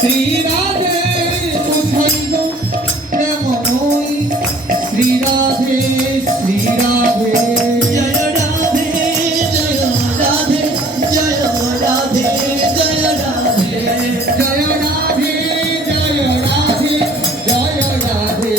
শ্রী রাধে কোথাইল কেমন ওই শ্রী রাধে শ্রী রাধে জয় রাধে জয় রাধে জয় রাধে জয় রাধে জয় রাধে জয় রাধে জয় রাধে